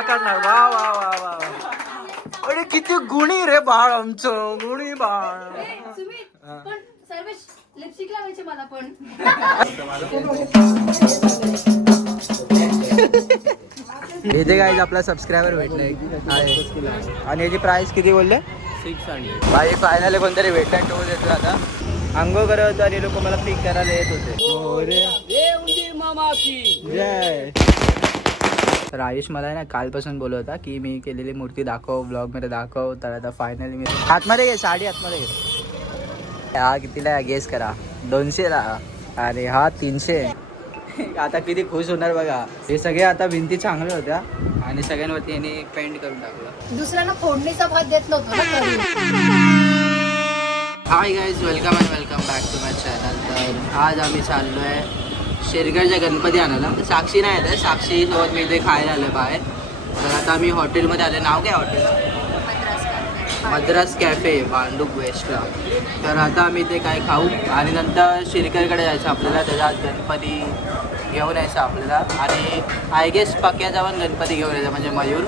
हा काढणार. वा वा वा वा वा. अरे किती गुणी रे बाळ आमचं. गुणी बाळ. लिपस्टिक लावायचे मला पण. इथे काय आपला सबस्क्रायबर भेटलाय. आहे. आणि याची प्राइस किती बोलले? सिक्स हंड्रेड बाई फायनली कोणतरी भेटलाय टोल देतो आता. आंघोळ करत होतो आणि लोक मला पिक करायला येत होते. जय. तर आयुष मला आहे ना कालपासून बोलत होता की मी केलेली मूर्ती दाखव ब्लॉगमध्ये दाखव तर आता फायनली मी आतमध्ये घे साडी आतमध्ये घे. हा कितीला गेस करा. दोनशे ला अरे हा तीनशे. आता किती खुश होणार बघा. हे सगळे आता भिंती चांगल्या होत्या आणि सगळ्यांवरती यांनी पेंट करून टाकलं. दुसऱ्यांना फोडणीचा भात देत नव्हतो. Hi guys welcome and welcome back to my channel तर आज आम्ही चाललो आहे शेरगडच्या गणपती आणायला. साक्षी नाही आहे साक्षी सोबत मी इथे खायला आलो बाहेर. तर आता आम्ही हॉटेलमध्ये आले नाव काय हॉटेल? मद्रास कॅफे. भांडूप वेस्टला तर आता आम्ही ते काय खाऊ? आणि नंतर शिरकरकडे जायचं आपल्याला. त्याच्यात गणपती घेऊन यायचं आपल्याला. आणि आय गेस पक्याचा पण गणपती घेऊन यायचा म्हणजे मयूर.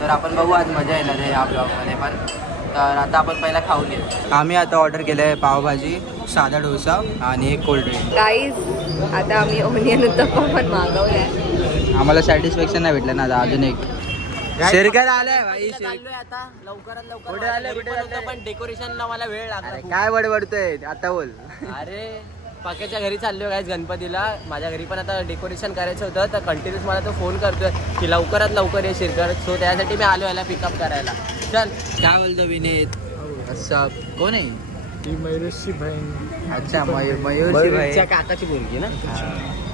तर आपण बघू आज मजा येणार आहे या ब्लॉगमध्ये पण तर आता आपण पहिला खाऊन येऊ आम्ही आता ऑर्डर केलं आहे पावभाजी साधा डोसा आणि एक कोल्ड्रिंक गाईज आता आम्ही ओनियन उत्तप्पा पण मागवलाय. आम्हाला सॅटिस्फॅक्शन नाही भेटलं ना आता अजून एक. शेरकर आलाय भाई आता? लवकरात लवकर कुठे आले, माझ्या घरी कुठे पण होतं, आले? पण डेकोरेशनला मला वेळ लागला खूप. काय बडबडतोय आता बोल. अरे पाक्याच्या घरी चाललोय काय गणपतीला. माझ्या घरी पण आता डेकोरेशन करायचं होतं तर कंटिन्यूस मला तो फोन करतोय की लवकरात लवकर ये शिरकर सो त्यासाठी मी आलो याला पिकअप करायला. चल काय बोलतो विनीत? अच्छा कोण आहे? मयुरची बहीण. अच्छा मयूर मयूरची भाई मयूरच्या काकाची मुलगी ना?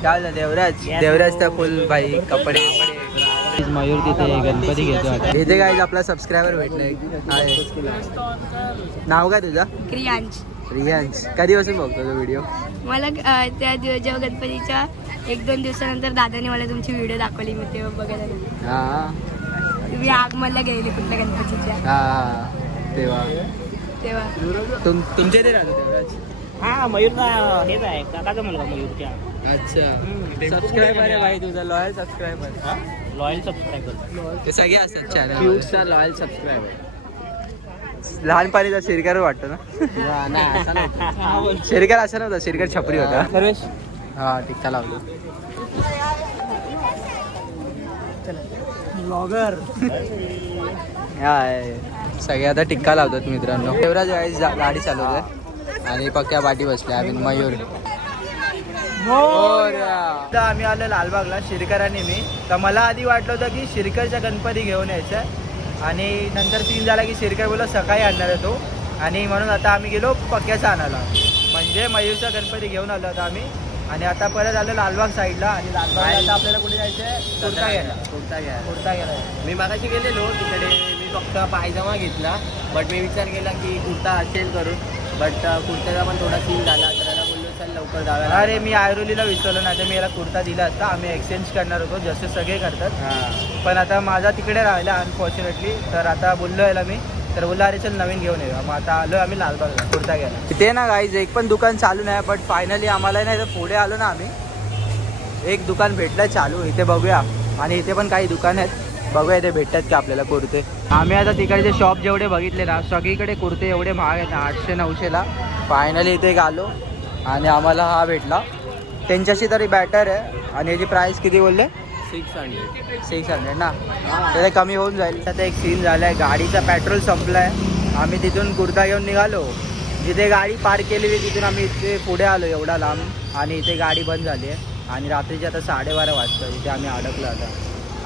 काय बोलतो देवराज? देवराज तर फुल भाई कपडे मयूर तिथे गणपती घेतो इथे काय आपला सबस्क्रायबर भेटलाय. हाय. नाव काय तुझं? क्रियांश रियांश कधीपासून बघतो तो व्हिडिओ मला अ, त्या दिव- जेव्हा गणपतीच्या एक दोन दिवसानंतर दादाने मला तुमची व्हिडिओ दाखवली मी तेव्हा बघायला गेले. हा. तुम्ही गेली कुठल्या गणपतीच्या? हा तेव्हा. तेव्हा. तुम तुमच्या इथे राहतो देवराज हा मयूरचा हेच आहे काकाचा मुलगा मयूरच्या. अच्छा. सबस्क्रायबर आहे. भाई तुझा? लॉयल सबस्क्रायबर लॉयल सबस्क्रायबर ते सगळे असतात चॅनल क्यूटचा लॉयल सबस्क्रायबर लहानपणीचा शिरकर वाटतो ना? नाही असं नाही शिरकर असं नव्हता. शिरकर छपरी होता. सर्वेश हा टिक्का लावलो. ब्लॉगर हाय सगळे आता टिक्का लावतात मित्रांनो. देवराज गाडी गाडी चालवतोय. आणि पक्क्या पाठी बसले आम्ही मयूर. आता आम्ही आलो लालबागला शिरकर आणि मी. तर मला आधी वाटलं होतं की शिरकरचा गणपती घेऊन यायचा आणि नंतर सीन झाला की शिरकर बोलला सकाळी आणणार आहे तो. आणि म्हणून आता आम्ही गेलो पक्क्याचा आणायला म्हणजे मयूरचा गणपती घेऊन आलो होता आम्ही. आणि आता परत आलो लालबाग साईडला. आणि लालबागला आता आपल्याला कुठे जायचंय? कुर्ता घ्यायला कुर्ता घ्या कुर्ता घ्यायला मी मागाशी गेलेलो तिकडे मी फक्त पायजमा घेतला. बट मी विचार केला की कुर्ता असेल करून. बट कुर्त्याचा पण थोडा सीन झाला. तर त्याला बोललो चल लवकर जाऊया अरे मी आयरोलीला विचारलं नाही. तर मी याला कुर्ता दिला असता. आम्ही एक्सचेंज करणार होतो. जसे सगळे करतात. पण आता माझा तिकडे राहिला अनफॉर्च्युनेटली तर आता बोललो याला मी. तर बोललो अरे चल नवीन घेऊन येऊ मग आता आलो आम्ही लालबागला कुर्ता घ्यायला. तिथे ना गाईज एक पण दुकान चालू नाही बट फायनली आम्हाला नाही तर पुढे आलो ना आम्ही. एक दुकान भेटलं चालू इथे बघूया. आणि इथे पण काही दुकान आहेत. बघूया इथे भेटतात का आपल्याला कुर्ते. आम्ही आता तिकडचे शॉप जेवढे बघितले ना सगळीकडे कुर्ते एवढे महाग आहेत ना आठशे नऊशेला. फायनली इथे एक आलो. आणि आम्हाला हा भेटला. त्यांच्याशी तरी बॅटर आहे. आणि याची प्राईस किती बोलले? सिक्स हंड्रेड सिक्स हंड्रेड ना? त्याला कमी होऊन जाईल. आता एक सीन झाला आहे गाडीचा पेट्रोल संपलाय. आम्ही तिथून कुर्ता घेऊन निघालो. जिथे गाडी पार्क केली होती तिथून आम्ही इथे पुढे आलो एवढा लांब. आणि इथे गाडी बंद झाली आहे. आणि रात्रीचे आता साडेबारा वाजता इथे आम्ही अडकलो आता.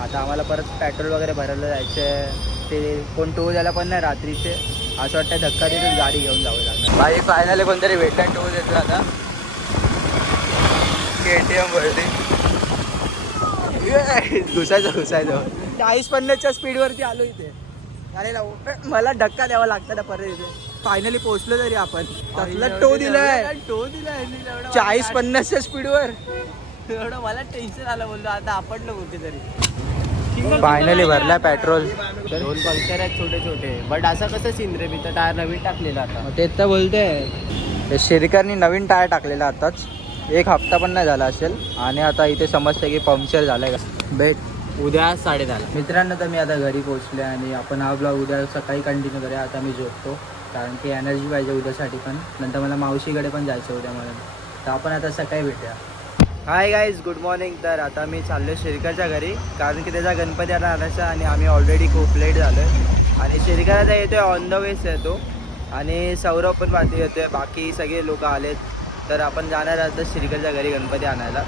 आता आम्हाला परत पेट्रोल वगैरे भरायला जायचं आहे ते कोण टोल झाला पण नाही रात्रीचे. असं वाटतं धक्का देतच गाडी घेऊन जावं लागणार. बाई फायनली कोणतरी भेटला टोल देतो आता. के टी एम वरती. घुसायचं घुसायचं. चाळीस पन्नासच्या स्पीडवरती आलो इथे. अरे मला धक्का द्यावा लागतं ना परत इथे. फायनली पोहोचलो तरी आपण. त्यातला टो दिलाय. टो दिलाय? चाळीस पन्नासच्या स्पीडवर. एवढं मला टेन्शन आलं बोललो आता आपण ना कुठेतरी फायनली भरला पेट्रोल दोन पंक्चर आहेत छोटे छोटे. बट असं कसं सीन रे मी तर टायर नवीन टाकलेला आता. ते तर बोलते शेरकरनी नवीन टायर टाकलेला आताच. एक हप्ता पण नाही झाला असेल. आणि आता इथे समजतं की पंक्चर झालाय का? भेट. उद्या साडे दहाला. मित्रांनो तर मी आता घरी पोहोचले आणि आपण हा ब्लॉग उद्या सकाळी कंटिन्यू करूया. आता मी झोपतो. कारण की एनर्जी पाहिजे उद्यासाठी पण. नंतर मला मावशीकडे पण जायचं उद्या म्हणून. तर आपण आता सकाळी भेटूया. हाय गाईज गुड मॉर्निंग तर आता मी चाललो शिरकरच्या घरी. कारण की त्याचा गणपती आता आणायचा आणि आम्ही ऑलरेडी खूप लेट झालो आहे आणि शिरकराचा येतोय ऑन द वेच येतो. आणि सौरभ पण बाकी येतोय. बाकी सगळे लोक आलेत. तर आपण जाणार आता श्रीकरच्या घरी गणपती आणायला.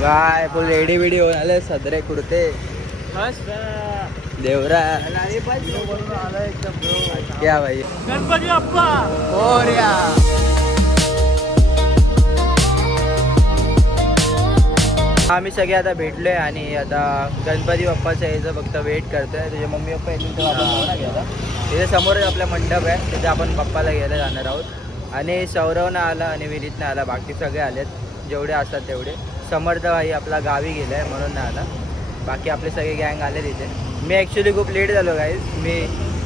काय फुल रेडी बिडी होऊन आले सदरे कुर्ते. देवरा. क्या भाई? गणपती बाप्पा! मोरया. आम्ही सगळे आता भेटलोय आणि आता गणपती बाप्पाचं यायचं फक्त वेट करतोय तुझे मम्मी पप्पा येतील तेव्हा आपण जाऊ ना घ्यायला तिथे समोरच आपला मंडप आहे तिथे आपण पप्पाला घ्यायला जाणार आहोत. आणि सौरवनं आला आणि विनीतनं आला. बाकी सगळे आलेत. जेवढे असतात तेवढे. समर्थ भाई आपला गावी गेलाय म्हणून नाही आला. बाकी आपले सगळे गँग आले तिथे मी ॲक्च्युली खूप लेट झालो गाईज मी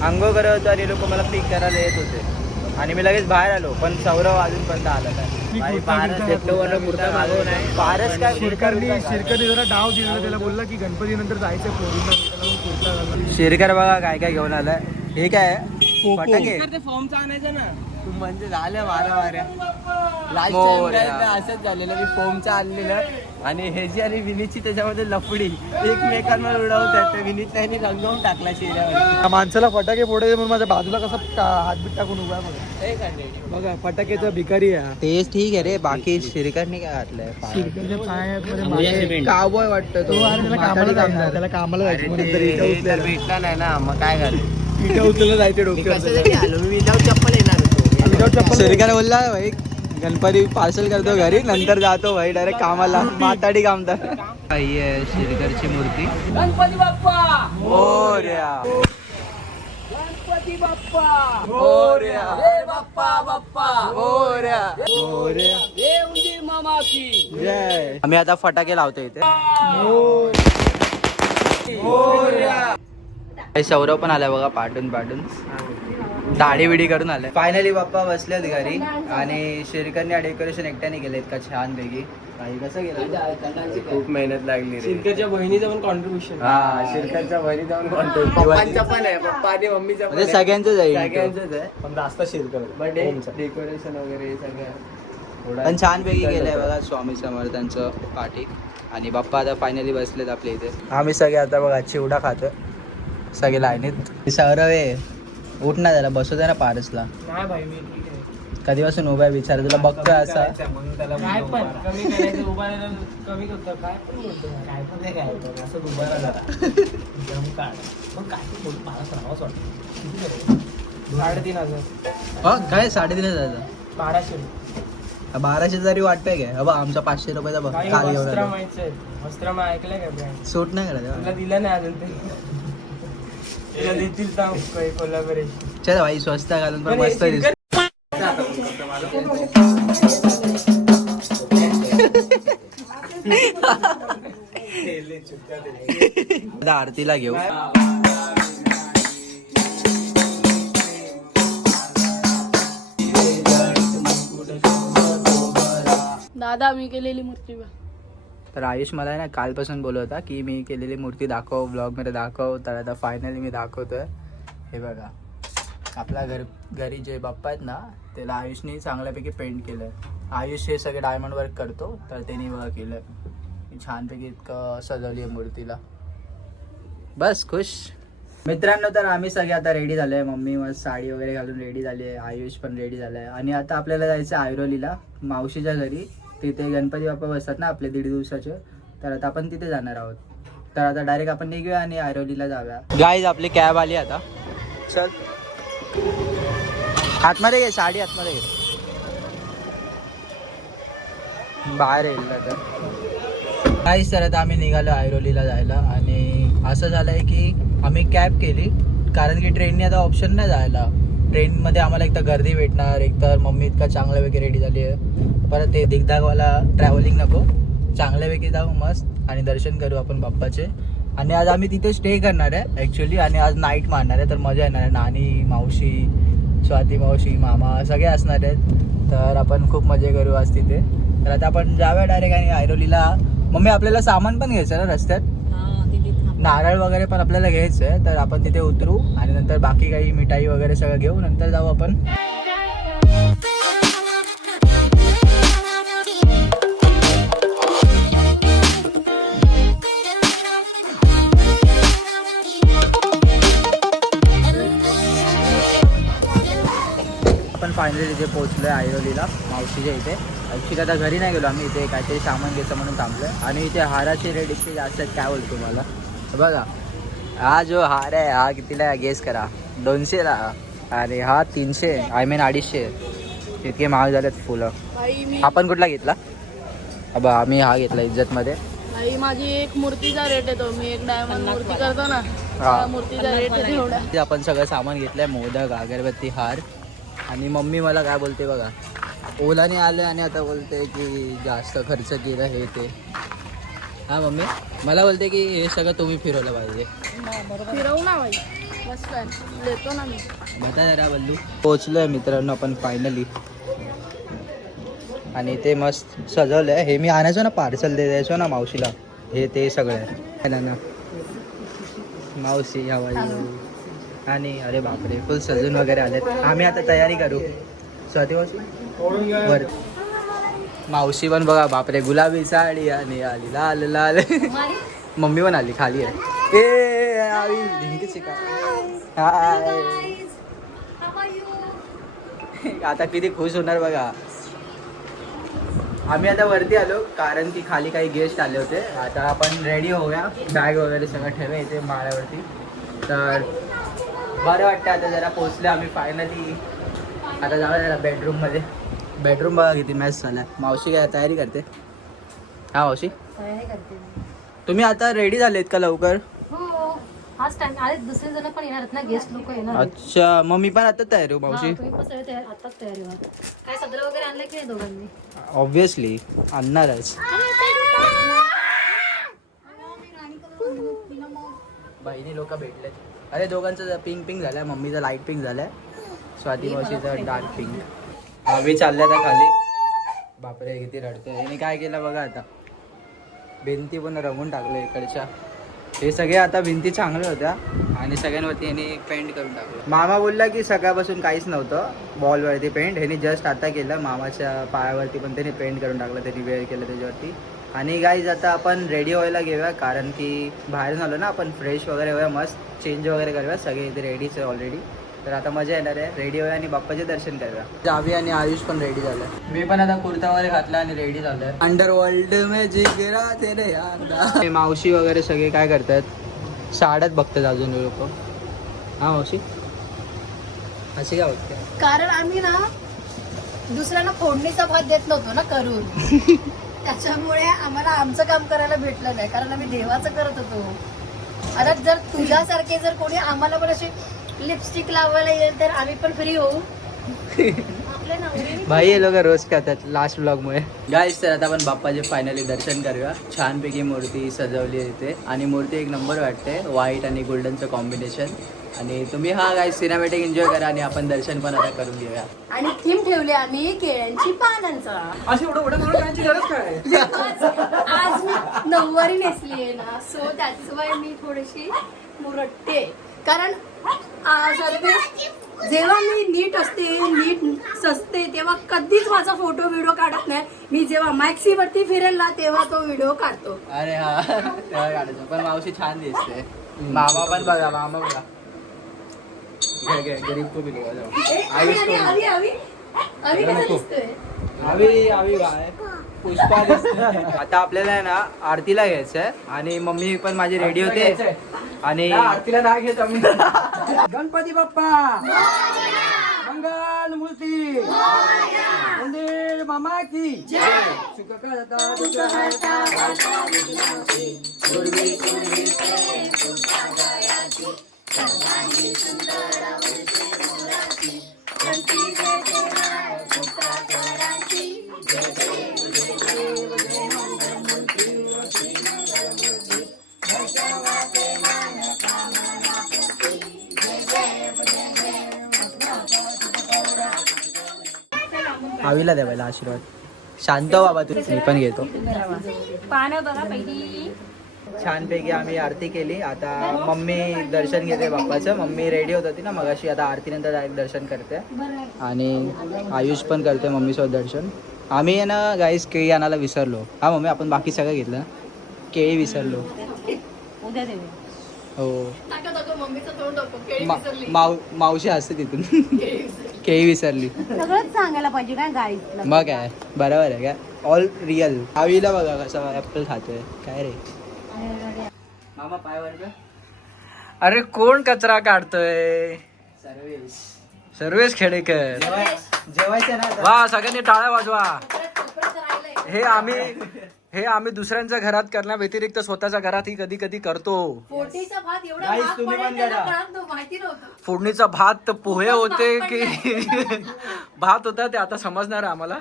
आंघोळ करत होतो आणि लोक मला पिक करायला येत होते. आणि मी लगेच बाहेर आलो पण सौरव अजूनपर्यंत आला नाही. आहे. काय शिरकरनी शिरकरनी जरा डाव दिला त्याला बोलला की गणपती नंतर जायचं शिरकर बघा काय काय घेऊन आलाय. हे काय? आहे? फटाके? फॉर्मचा आणायचं ना. म्हणजे झालं मारा माऱ्या लास्ट. टाइम असंच झालेलं मी फोमचं आणलेलं. आणि ह्याची आणि विनीतची त्याच्यामध्ये लफडी. एकमेकांवर उडवतात. विनीत त्यांनी रंगवून टाकला चेहऱ्यावर. माणसाला फटाके फोडायचे म्हणून माझ्या बाजूला कसा हातबीट टाकून उभा आहे बघा. बघा फटाकेचा भिकारी आहे तेच ठीक आहे रे बाकी शिरकरनी काय घातलंय? कावबॉय वाटतं तो. कामाला जाणार. त्याला कामाला जायचं. भेटला नाही ना मग काय झालं इटा उचलायला जायचं डोक्यावर. शिरकर बोलला भाई गणपती पार्सल करतो घरी नंतर जातो भाई डायरेक्ट कामाला. माताडी कामदार. ही आहे शिरकरची मूर्ती. गणपती बाप्पा! मोरया गणपती बाप्पा! मोरया हे बाप्पा बाप्पा! मोरया मोरया हे उंदीर मामा की जय. आम्ही आता फटाके लावतो इथे. काही सौरव पण आलाय बघा पाठून पाठून. दाढी बिडी करून आलाय. फायनली बाप्पा बसलेत घरी आणि शिरकरने डेकोरेशन एकट्याने केलेत का छान पैकी काही कसं गेलं खूप मेहनत लागली शिरकरच्या बहिणीचं पण कॉन्ट्रीब्युशन हा शिरकरच्या बहिणीचा पण पप्पांचा पण आहे पप्पा आणि मम्मीचा पण म्हणजे आहे. सगळ्यांचंच आहे. सगळ्यांचंच आहे. पण जास्त शिरकर. बट डेकोरेशन वगैरे सगळं. पण छान पैकी केलंय बघा स्वामी समर्थांचं पाठी आणि बाप्पा आता फायनली बसलेत आपल्या इथे. आम्ही सगळे आता बघा चिवडा खातो सगळे लाईनीत. सौरव आहे उठ ना त्याला बसू दे ना पारसला. नाही भाई मी ठीक आहे. कधीपासून उभा आहे विचार तुला बघतोय असा? म्हणून त्याला काय बोललो पण उभा कमी करायचं उभा राहिलं कमी करतो. काय पण बोलतो. काय पण नाही काय होतं, असं उभा राहा जरा. दम काढ. मग काय ते बोल मला राहावंच वाटतं. किती करायचं? साडेतीन हजार. हा काय साडेतीन हजार बाराशे. बाराशे जरी वाटतंय काय? अबा आमचा पाचशे रुपयाचा बघ काही काल घेऊन आलो. आहे. ऐकलंय का ब्रँड सूट नाही तुला हा. दिलं नाही अजून ते. चल भाई स्वस्त घालून पण मस्त दिसत आरतीला घेऊ दादा मी केलेली मूर्ती बघ. तर आयुष मला आहे ना कालपासून बोलत होता की मी केलेली मूर्ती दाखव ब्लॉगमध्ये दाखव तर आता फायनली मी दाखवतोय. हे बघा. आपल्या घर घरी जे बाप्पा आहेत ना त्याला आयुषने चांगल्यापैकी पेंट केलं आहे आयुष हे सगळे डायमंड वर्क करतो तर त्यांनी बघा केलं आहे छानपैकी इतकं सजवली आहे मूर्तीला. बस खुश. मित्रांनो तर आम्ही सगळे आता रेडी झाले आहे मम्मी मस्त साडी वगैरे घालून रेडी झाली आहे आयुष पण रेडी झालं आहे आणि आता आपल्याला जायचं आहे आयरोलीला मावशीच्या घरी. तिथे गणपती बाप्पा बसतात ना आपले दीड दिवसाचे तर आता आपण तिथे जाणार आहोत. तर आता डायरेक्ट आपण निघूया आणि आयरोलीला जाऊया. गाईज आपली कॅब आली आता. चल. आतमध्ये घे साडी आतमध्ये घे. बाहेर येईल आता. काहीच तर आता आम्ही निघालो ऐरोलीला जायला आणि असं झालंय की आम्ही कॅब केली कारण की ट्रेनने आता ऑप्शन नाही जायला. ट्रेनमध्ये आम्हाला एक तर गर्दी भेटणार एकतर मम्मी इतका चांगल्यापैकी रेडी झाली आहे. परत ते दिगदागवाला ट्रॅव्हलिंग नको. चांगल्यापैकी जाऊ मस्त आणि दर्शन करू आपण बाप्पाचे. आणि आज आम्ही तिथे स्टे करणार आहे ॲक्च्युली आणि आज नाईट मारणार आहे तर मजा येणार आहे. नानी मावशी स्वाती मावशी मामा सगळे असणार आहेत. तर आपण खूप मजा करू आज तिथे. तर आता आपण जाव्या डायरेक्ट आणि ऐरोलीला. मम्मी आपल्याला सामान पण घ्यायचं ना रस्त्यात? नारळ वगैरे पण आपल्याला घ्यायचं आहे तर आपण तिथे उतरू आणि नंतर बाकी काही मिठाई वगैरे सगळं घेऊ नंतर जाऊ आपण. आपण फायनली तिथे पोहोचलो आहे आयरोलीला मावशीच्या इथे. ॲक्च्युली आता घरी नाही गेलो आम्ही इथे काहीतरी सामान घ्यायचं म्हणून थांबलो आणि इथे हाराचे रेट इतके जास्त आहेत काय बोलतो तुम्हाला? बघा. हा जो हार आहे हा कितीला गेस करा. दोनशेला. अरे हा तीनशे. आय मीन अडीचशे. इतके महाग झालेत फुलं. आपण कुठला घेतला? अबा आम्ही हा घेतला इज्जतमध्ये. आई माझी एक मूर्तीचा रेट येतो. मी एक डायमंड मूर्ती करतो ना हा. मूर्तीचा रेट येतो आपण सगळं सामान घेतलंय. मोदक अगरबत्ती हार. आणि मम्मी मला काय बोलते बघा. ओलाने आले आणि आता बोलते की जास्त खर्च केला हे ते. हा मम्मी. मला बोलते की हे सगळं तुम्ही फिरवलं पाहिजे. फिरवू ना बाई. देतो ना मी. बता जरा बल्लू. पोचलोय मित्रांनो आपण फायनली आणि ते मस्त सजवलंय. हे मी आणायचो ना पार्सल दे द्यायचो ना मावशीला. हे ते सगळं आहे. ना ना. मावशी हवाई आणि अरे बापरे फुल सजून वगैरे आलेत. आम्ही आता तयारी करू. स्वाती मावशी? बर मावशी पण बघा बापरे गुलाबी साडी आणि आली लाल लाल. मम्मी पण आली खाली आहे. ए हाय. आता किती खुश होणार बघा. आम्ही आता वरती आलो कारण की खाली काही गेस्ट आले होते. आता आपण रेडी होऊया. बॅग वगैरे सगळं ठेवूया इथे माळ्यावरती. तर बरं वाटतं आता जरा पोचले आम्ही फायनली आता जाऊया जरा बेडरूममध्ये बेडरूम बघा किती मॅच झाला मावशी काय तयारी करते? हा मावशी? तयारी करते मी. तुम्ही आता रेडी झालेत का लवकर? हो हाच टाइम अरे दुसरे जण पण येणार आहेत ना गेस्ट लोक येणार आहेत. अच्छा मग मी पण आता तयार हो मावशी. तुम्ही पण सगळे तयार आताच तयारी व्हा काय सदर वगैरे आणलं की नाही दोघांनी? ऑब्विसली आणणारच. बहिणी लोक भेटलेत. अरे दोघांचं पिंक पिंक झालंय मम्मीचा लाइट पिंक झालाय. स्वाती मावशीचं डार्क पिंक आम्ही चालल्या त्या खाली. बापरे किती रडते. याने काय केलं बघा आता. भिंती पण रंगून टाकलं इकडच्या. हे सगळे आता भिंती चांगल्या होत्या. आणि सगळ्यांवरती यांनी पेंट करून टाकलं. मामा बोलला की सकाळपासून काहीच नव्हतं. बॉलवरती पेंट ह्याने जस्ट आता केलं. मामाच्या पायावरती पण त्यांनी पेंट करून टाकलं. त्यांनी वेअर केलं त्याच्यावरती. आणि गाईज आता आपण रेडी व्हायला घेऊया कारण की बाहेरून आलो ना आपण. फ्रेश वगैरे होऊया मस्त. चेंज वगैरे करूया. सगळे इथे रेडीच आहे ऑलरेडी तर आता मजा येणार आहे. रेडी होऊया आणि बाप्पाचे दर्शन करूया. जावी आणि आयुष पण रेडी झालं मी पण आता कुर्ता वगैरे घातला आणि रेडी झालोय. अंडरवर्ल्ड में जिगरा तेरे यादा हे मावशी वगैरे सगळे काय करतात? साड्यात बघतात अजून लोक. हा मावशी? अशी काय बघते? कारण आम्ही ना दुसऱ्यांना फोडणीचा भात देत नव्हतो ना करून. त्याच्यामुळे आम्हाला आमचं काम करायला भेटलं नाही. कारण आम्ही देवाचं करत होतो. आता जर तुझ्यासारखे जर कोणी आम्हाला पण अशी लिपस्टिक लावायला येईल तर आम्ही पण फ्री होऊ. आपल्या भाई हे लोक रोज करतात लास्ट ब्लॉग मुळे. गाईस तर आता आपण बाप्पाचे फायनली दर्शन करूया. छानपैकी मूर्ती सजवली आहे इथे. आणि मूर्ती एक नंबर वाटते व्हाईट आणि गोल्डनचं कॉम्बिनेशन आणि तुम्ही हा गाय सिनेमॅटिक एन्जॉय करा आणि आपण दर्शन पण आता करून घेऊया. आणि थीम ठेवली आम्ही केळ्यांची पानांचा. अशी एवढं एवढं करण्याची गरज काय आज आज मी नऊवारी नेसली आहे ना सो वाय मी थोडीशी मुरटते कारण जेव्हा मी नीट असते नीट सजते तेव्हा कधीच माझा फोटो व्हिडिओ काढत नाही. मी जेव्हा मॅक्सी वरती फिरेल ना तेव्हा तो व्हिडिओ काढतो. अरे हा तेव्हा काढायचं. पण मावशी छान दिसते. मामा पण बघा मामा बघा. घे, घे, गरीब को भी लो, जाओ. ए, आयुष आवी, आवी, आवी, आवी कसा नको. दिसतोय? आवी आवी बाय. पुष्पा दिसते आता आपल्याला आहे ना आरतीला घ्यायचंय आणि मम्मी पण माझी रेडी होते. आणि आरतीला नाही घेत आम्ही गणपती बाप्पा. मंगल मूर्ती. मंदिर मामा की सुख करता दुःख हरता. आवीला द्यावायला आशीर्वाद. शांत हो बाबा तू मी पण घेतो. पानं बघा पहिली. छानपैकी आम्ही आरती केली. आता मम्मी दर्शन घेते बाप्पाचं. मम्मी रेडी होत होती ना मगाशी आता आरतीनंतर डायरेक्ट दर्शन करते. आणि आयुष पण करते मम्मीसोबत दर्शन. आम्ही आहे ना गाईस केळी आणायला विसरलो. हा मम्मी आपण बाकी सगळं घेतलं. केळी विसरलो. हो. मावशी असते तिथून. केळी विसरली. सगळंच सांगायला पाहिजे काय गाईतलं मग काय? बरोबर आहे काय ऑल रिअल आवीला बघा कसा ऍपल खातोय. काय रे? मामा पाय अरे कोण कचरा काढतोय? सर्वेश. सर्वेश खेडेकर. जेवायचं ना. वा सगळ्यांनी टाळ्या वाजवा. हे आम्ही हे आम्ही दुसऱ्यांच्या घरात करण्या व्यतिरिक्त स्वतःच्या घरात ही कधी कधी करतो फोडणीचा भात एवढा Guys, महाग तुम्ही पडेल पण त्याला करा. कळत नव्हतं, माहिती नव्हतं फोडणीचा भात पोहे होते की भात होता ते आता समजणार आहे आम्हाला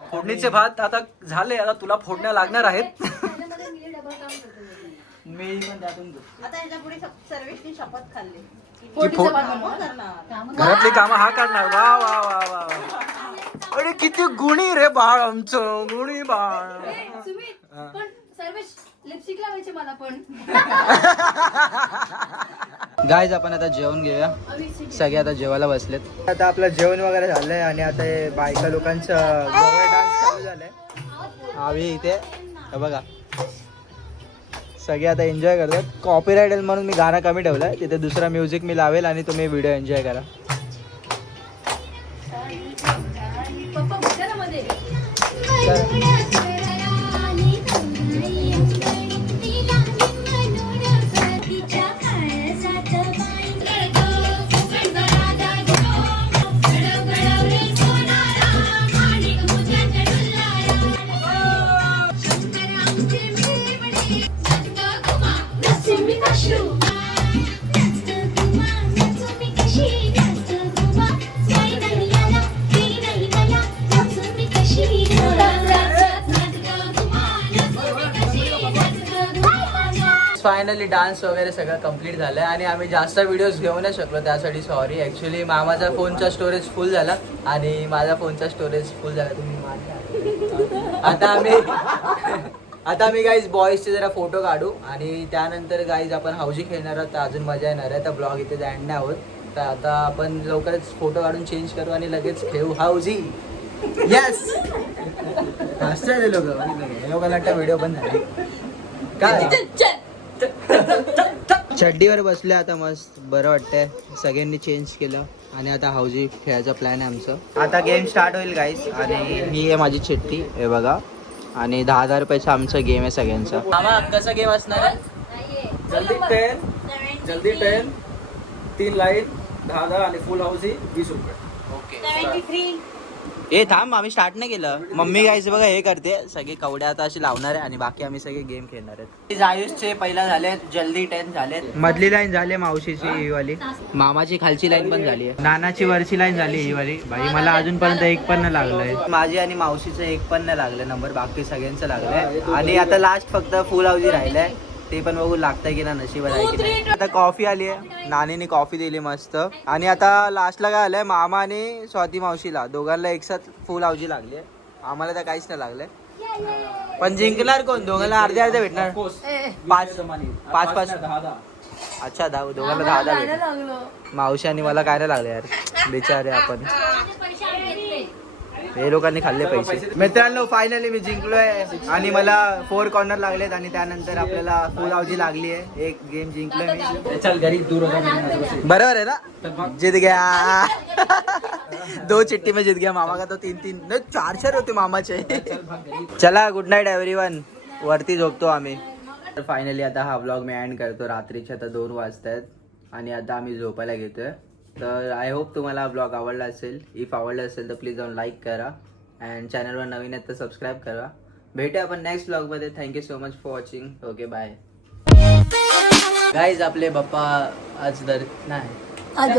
फोडणीचे भात आता झाले आता तुला फोडण्या लागणार आहेत त्याच्यामध्ये मी डबल काम करते. मी पण त्यातून फोडणीचा भात बनवा. घरातली कामं हा करणार वा वा वा वा वा. अरे किती गुणी रे बाळ आमचं गुणी बाळ. ए, सुमित, पण सर्वेश लिपस्टिक लावायची मला पण. गायज आपण आता जेवण घेऊया. सगळे आता जेवायला बसलेत. आता आपलं जेवण वगैरे झालंय आणि आता हे बायका लोकांचं गोवा डान्स चालू झालंय. आम्ही इथे. हे बघा. सगळे आता एन्जॉय करतात. कॉपीराईट म्हणून मी गाणं कमी ठेवलंय. तिथे दुसरा म्युझिक मी लावेल आणि तुम्ही व्हिडिओ एन्जॉय करा. Obrigada. फायनली डान्स वगैरे सगळं कंप्लीट झालं आणि आम्ही जास्त व्हिडिओज घेऊ नाही शकलो त्यासाठी सॉरी ॲक्च्युली मामाचा फोनचा स्टोरेज फुल झाला आणि माझा फोनचा स्टोरेज फुल झाला. तुम्ही आता आम्ही आता आम्ही गाईज बॉईजचे जरा फोटो काढू आणि त्यानंतर गाईज आपण हाऊजी खेळणार आहोत तर अजून मजा येणार आहे. तर ब्लॉग इथे जाणार नाही आहोत. तर आता आपण लवकरच फोटो काढून चेंज करू आणि लगेच खेळू हाऊजी येस हसतात लोक. लोकांना व्हिडिओ पण झाले. काय? चड्डीवर बसले आता मस्त. बरं वाटतंय. सगळ्यांनी चेंज केलं. आणि आता हाऊजी खेळायचा प्लॅन आहे आमचं. आता गेम स्टार्ट होईल गाईज आणि ही आहे माझी चिठ्ठी हे बघा. आणि दहा हजार रुपयाचा आमचा गेम आहे सगळ्यांचा. कसा गेम असणार आहे? जल्दी टेन जल्दी टेन तीन लाईन दहा दहा आणि फुल हाऊस ही वीस रुपये. ओके ए थांब आम्ही स्टार्ट नाही केलं. मम्मी गायचं बघा हे करते. सगळे कवड्या आता अशी लावणार आहे आणि बाकी आम्ही सगळे गेम खेळणार आहेत. आयुषचे पहिला झाले जल्दी टेन झाले मधली लाईन झाली मावशीची ही वाली. मामाची खालची लाईन पण झाली आहे. नानाची वरची लाईन झाली ही वाली. भाई मला अजूनपर्यंत एक पण नाही लागलंय. माझी आणि मावशीचं एक पण नाही लागलं नंबर बाकी सगळ्यांचं लागलंय. आणि आता लास्ट फक्त फुल हाऊजी राहिलंय. ते पण बघू लागतंय की ना नशिबात आहे की नाही. आता कॉफी आली आहे. नानीने कॉफी दिली मस्त. आणि आता लास्टला काय आलंय? मामा आणि स्वाती मावशीला. दोघांना एक साथ फुल हाऊजी लागली आहे. आम्हाला तर काहीच नाही लागलंय. पण जिंकणार कोण? दोघांना अर्धे अर्धे भेटणार. पाच पाच पाच अच्छा दहा दोघांना दहा दहा भेटणार. मावशी आणि मला काय नाही लागले यार. बिचारे आपण. हे लोकांनी खाल्ले पैसे. मित्रांनो फायनली मी जिंकलोय आणि मला फोर कॉर्नर लागलेत आणि त्यानंतर आपल्याला फुल आवजी लागली आहे. एक गेम जिंकलोय मी. चल गरीब दूर होता बरोबर आहे ना? जीत गया दो चिट्टी में जीत गया मामा का तो तीन तीन. नाही चार चार होते मामाचे. चला गुड नाईट एव्हरीवन वरती झोपतो आम्ही. तर फायनली आता हा ब्लॉग मी एंड करतो. रात्रीचे आता दोन वाजत आहेत आणि आता आम्ही झोपायला घेतोय. तर आय होप तुम्हाला ब्लॉग आवडला असेल. इफ आवडला असेल तर प्लीज जाऊन लाईक करा. अँड चॅनलवर नवीन आहेत तर सबस्क्राईब करा. भेटूया आपण नेक्स्ट ब्लॉगमध्ये thank you so much for watching okay bye guys आपले बाप्पा आज दर नाही. आज